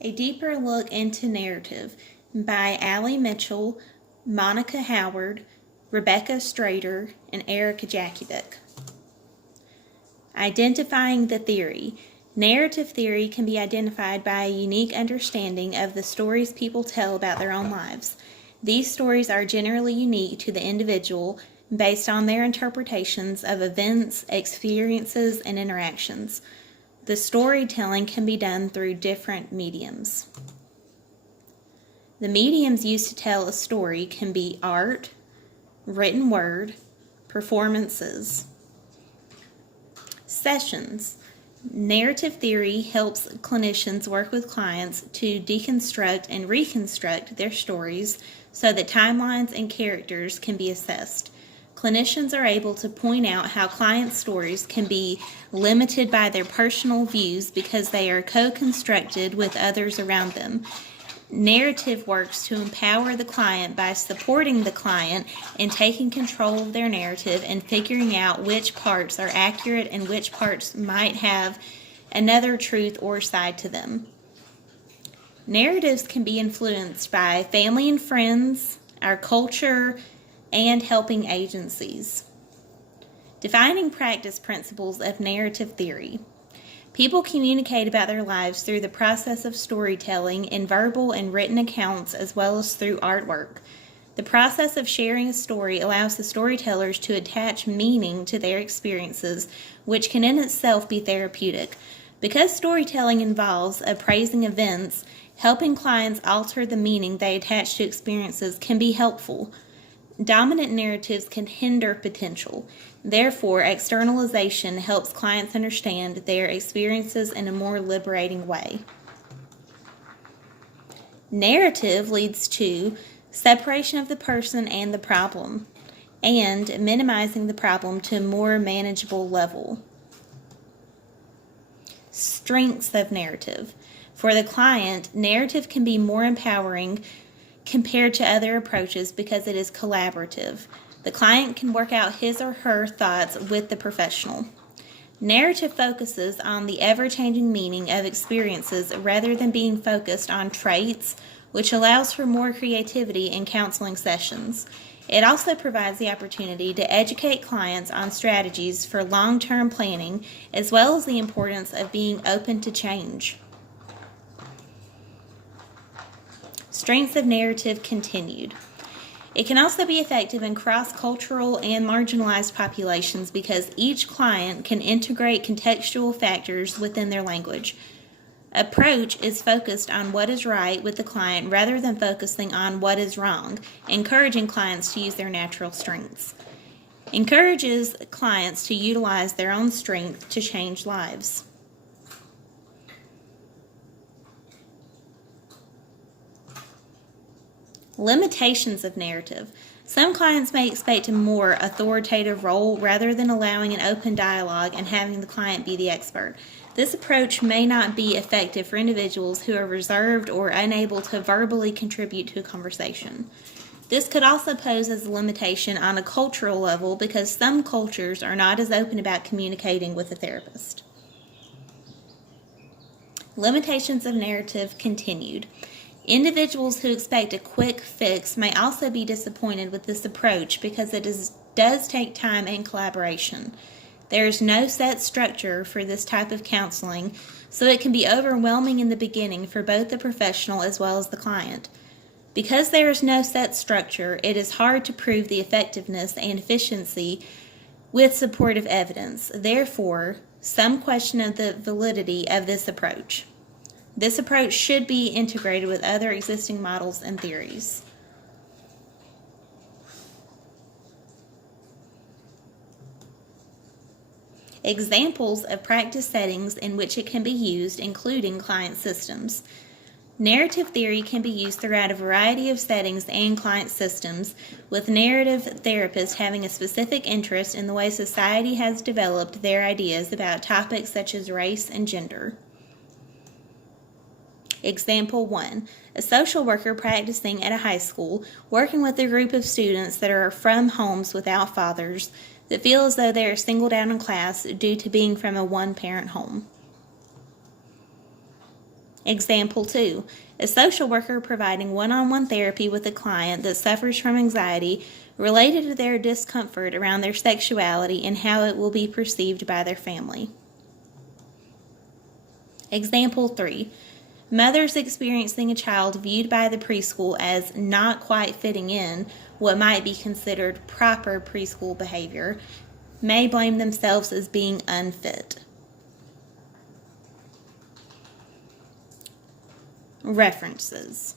A Deeper Look into Narrative by Allie Mitchell, Monica Howard, Rebecca Strader, and Erica Jakubic. Identifying the theory. Narrative theory can be identified by a unique understanding of the stories people tell about their own lives. These stories are generally unique to the individual based on their interpretations of events, experiences, and interactions. The storytelling can be done through different mediums. The mediums used to tell a story can be art, written word, performances. Sessions. Narrative theory helps clinicians work with clients to deconstruct and reconstruct their stories so that timelines and characters can be assessed. Clinicians are able to point out how clients' stories can be limited by their personal views because they are co-constructed with others around them. Narrative works to empower the client by supporting the client in taking control of their narrative and figuring out which parts are accurate and which parts might have another truth or side to them. Narratives can be influenced by family and friends, our culture, and helping agencies. Defining practice principles of narrative theory. People communicate about their lives through the process of storytelling in verbal and written accounts as well as through artwork. The process of sharing a story allows the storytellers to attach meaning to their experiences, which can in itself be therapeutic. Because storytelling involves appraising events, helping clients alter the meaning they attach to experiences can be helpful. Dominant narratives can hinder potential. Therefore, externalization helps clients understand their experiences in a more liberating way. Narrative leads to separation of the person and the problem, and minimizing the problem to a more manageable level. Strengths of narrative. For the client, narrative can be more empowering compared to other approaches because it is collaborative. The client can work out his or her thoughts with the professional. Narrative focuses on the ever-changing meaning of experiences rather than being focused on traits, which allows for more creativity in counseling sessions. It also provides the opportunity to educate clients on strategies for long-term planning, as well as the importance of being open to change. Strengths of narrative continued. It can also be effective in cross-cultural and marginalized populations because each client can integrate contextual factors within their language. Approach is focused on what is right with the client rather than focusing on what is wrong, encouraging clients to use their natural strengths. Encourages clients to utilize their own strength to change lives. Limitations of narrative. Some clients may expect a more authoritative role rather than allowing an open dialogue and having the client be the expert. This approach may not be effective for individuals who are reserved or unable to verbally contribute to a conversation. This could also pose as a limitation on a cultural level because some cultures are not as open about communicating with a therapist. Limitations of narrative continued. Individuals who expect a quick fix may also be disappointed with this approach because it does take time and collaboration. There is no set structure for this type of counseling, so it can be overwhelming in the beginning for both the professional as well as the client. Because there is no set structure, it is hard to prove the effectiveness and efficiency with supportive evidence. Therefore, some question of the validity of this approach. This approach should be integrated with other existing models and theories. Examples of practice settings in which it can be used, including client systems. Narrative theory can be used throughout a variety of settings and client systems, with narrative therapists having a specific interest in the way society has developed their ideas about topics such as race and gender. Example 1. A social worker practicing at a high school, working with a group of students that are from homes without fathers that feel as though they are singled out in class due to being from a one-parent home. Example 2. A social worker providing one-on-one therapy with a client that suffers from anxiety related to their discomfort around their sexuality and how it will be perceived by their family. Example 3. Mothers experiencing a child viewed by the preschool as not quite fitting in what might be considered proper preschool behavior may blame themselves as being unfit. References.